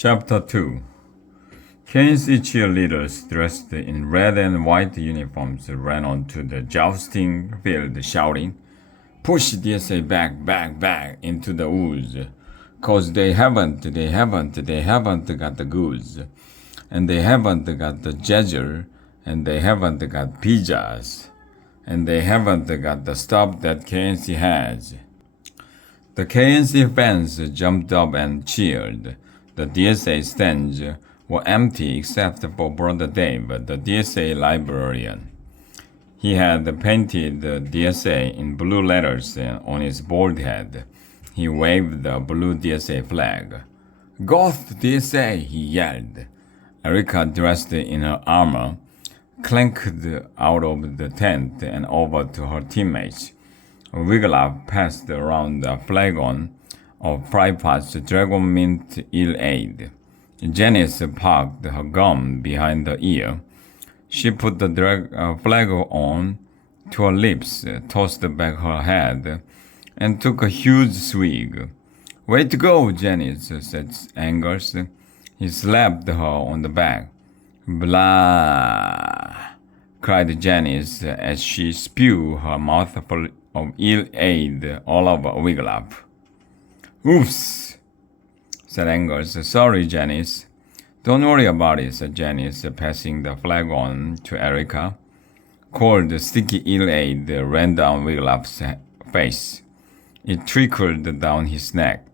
Chapter 2 KNC cheerleaders dressed in red and white uniforms ran onto the jousting field shouting, "Push DSA back into the woods, 'cause they haven't got the goods, and they haven't got the jazzle, and they haven't got pizzas, and they haven't got the stuff that KNC has." The KNC fans jumped up and cheered. The DSA stands were empty except for Brother Dave, the DSA librarian. He had painted the DSA in blue letters on his bald head. He waved the blue DSA flag. "Goth DSA!" he yelled. Erica, dressed in her armor, clanked out of the tent and over to her teammates. Wiglaf passed around a flagon of Frypot's Dragon Mint Ill Aid. Janice parked her gum behind her ear. She put the flag on to her lips, tossed back her head, and took a huge swig. "Way to go, Janice," said Angus. He slapped her on the back. "Blah!" cried Janice as she spewed her mouthful of ill aid all over Wiglaf. "Oops," said Angus. "Sorry, Janice." "Don't worry about it," said Janice, passing the flag on to Erica. Cold, sticky ill aid ran down Wiglaf's face. It trickled down his neck.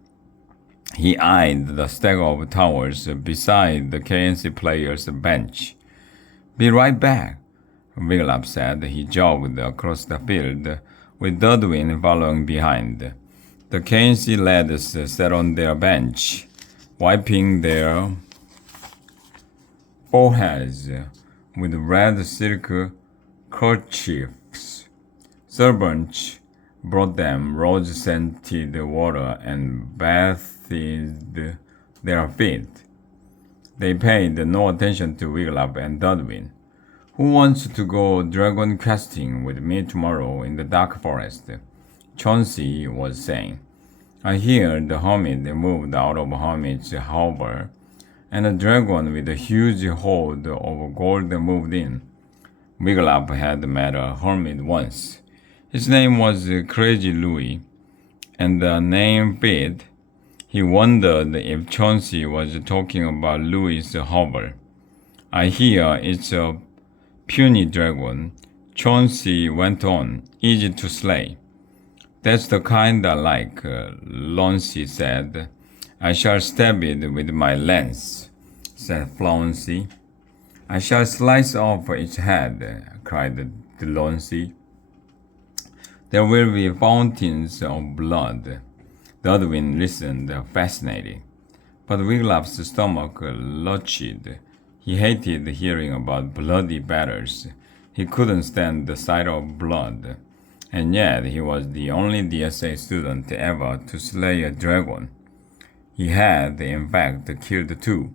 He eyed the stack of towels beside the KNC players' bench. "Be right back," Wiglaf said. He jogged across the field, with Dudwin following behind. The KNC lads sat on their bench, wiping their foreheads with red silk kerchiefs. Servants brought them rose-scented water and bathed their feet. They paid no attention to Wiglaf and Dudwin. "Who wants to go dragon casting with me tomorrow in the dark forest?" Chauncey was saying. "I hear the hermit moved out of Hermit's hover, and a dragon with a huge hoard of gold moved in." Wiglaf had met a hermit once. His name was Crazy Louis, and the name fit. He wondered if Chauncey was talking about Louis' hover. "I hear it's a puny dragon," Chauncey went on, "easy to slay." "That's the kind I like," Launcey said. "I shall stab it with my lance," said Flouncy. "I shall slice off its head," cried Delancey. "There will be fountains of blood." Dudwin listened, fascinated. But Wiglaf's stomach lurched. He hated hearing about bloody battles. He couldn't stand the sight of blood. And yet he was the only DSA student ever to slay a dragon. He had, in fact, killed two,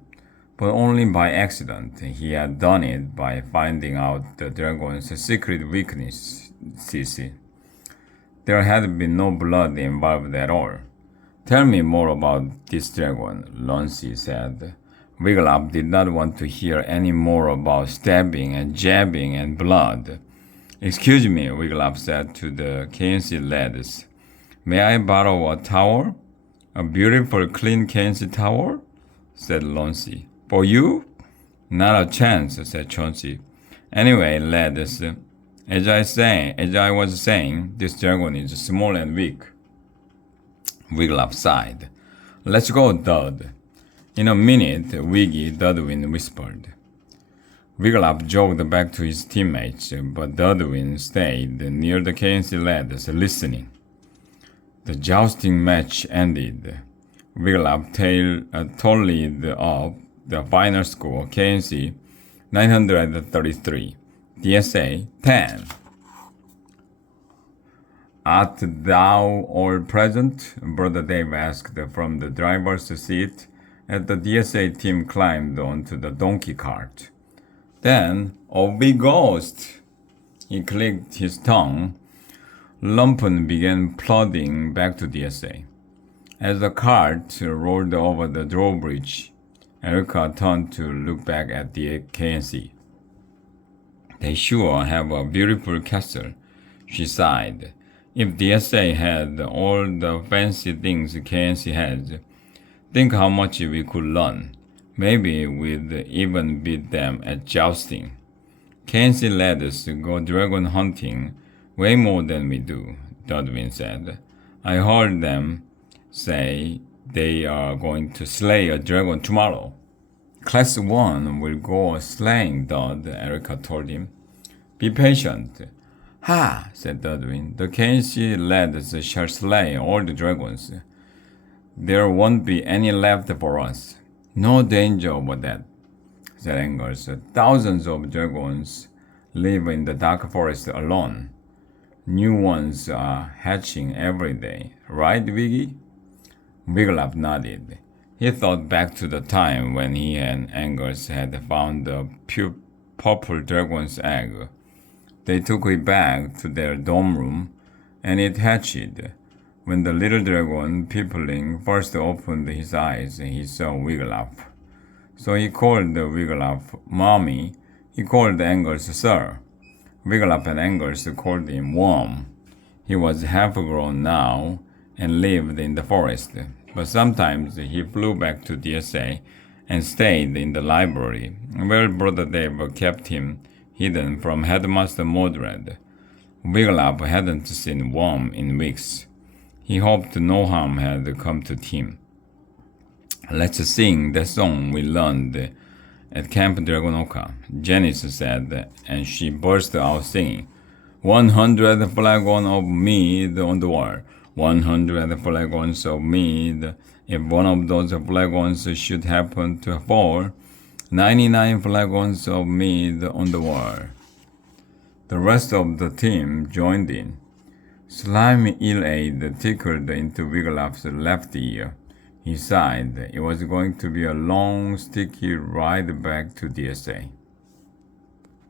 but only by accident. He had done it by finding out the dragon's secret weaknesses. There had been no blood involved at all. "Tell me more about this dragon," Launcey said. Wiglaf did not want to hear any more about stabbing and jabbing and blood. "Excuse me," Wiglaf said to the KNC lads. "May I borrow a towel?" "A beautiful, clean KNC towel?" said Launcey. "For you?" "Not a chance," said Chauncey. "Anyway, lads, as I was saying, this dragon is small and weak." Wiglaf sighed. "Let's go, Dud." "In a minute," Wiggy Dudwin whispered. Wiglaf jogged back to his teammates, but Dudwin stayed near the KNC lads, listening. The jousting match ended. Wiglaf tallied up the final score: KNC 933, DSA 10. "Art thou all present?" Brother Dave asked from the driver's seat as the DSA team climbed onto the donkey cart. Then, "Off we goes!" He clicked his tongue. Lumpen began plodding back to DSA. As the cart rolled over the drawbridge, Erica turned to look back at the KNC. They sure have a beautiful castle, she sighed. If DSA had all the fancy things KNC has, think how much we could learn. Maybe we'd even beat them at jousting. KNC let us go dragon hunting way more than we do, Dudwin said. I heard them say they are going to slay a dragon tomorrow. Class 1 will go slaying, Dud, Erica told him. Be patient. Ha, said Dudwin. The KNC lads shall slay all the dragons. There won't be any left for us. No danger about that, said Angus. Thousands of dragons live in the dark forest alone. New ones are hatching every day, right, Wiggy? Wiglaf nodded. He thought back to the time when he and Angus had found the purple dragon's egg. They took it back to their dorm room, and it hatched. When the little dragon, Pippling, first opened his eyes, he saw Wiglaf. So he called Wiglaf Mommy. He called Angus Sir. Wiglaf and Angus called him Worm. He was half-grown now and lived in the forest, but sometimes he flew back to DSA and stayed in the library, where Brother Dave kept him hidden from Headmaster Mordred. Wiglaf hadn't seen Worm in weeks. He hoped no harm had come to him. Let's sing the song we learned at Camp Dragonoka, Janice said, and she burst out singing. 100 flagons of mead on the wall, 100 flagons of mead. If one of those flagons should happen to fall, 99 flagons of mead on the wall. The rest of the team joined in. Slimy Ill-Aid tickled into Wiglaf's left ear. He sighed. It was going to be a long, sticky ride back to DSA.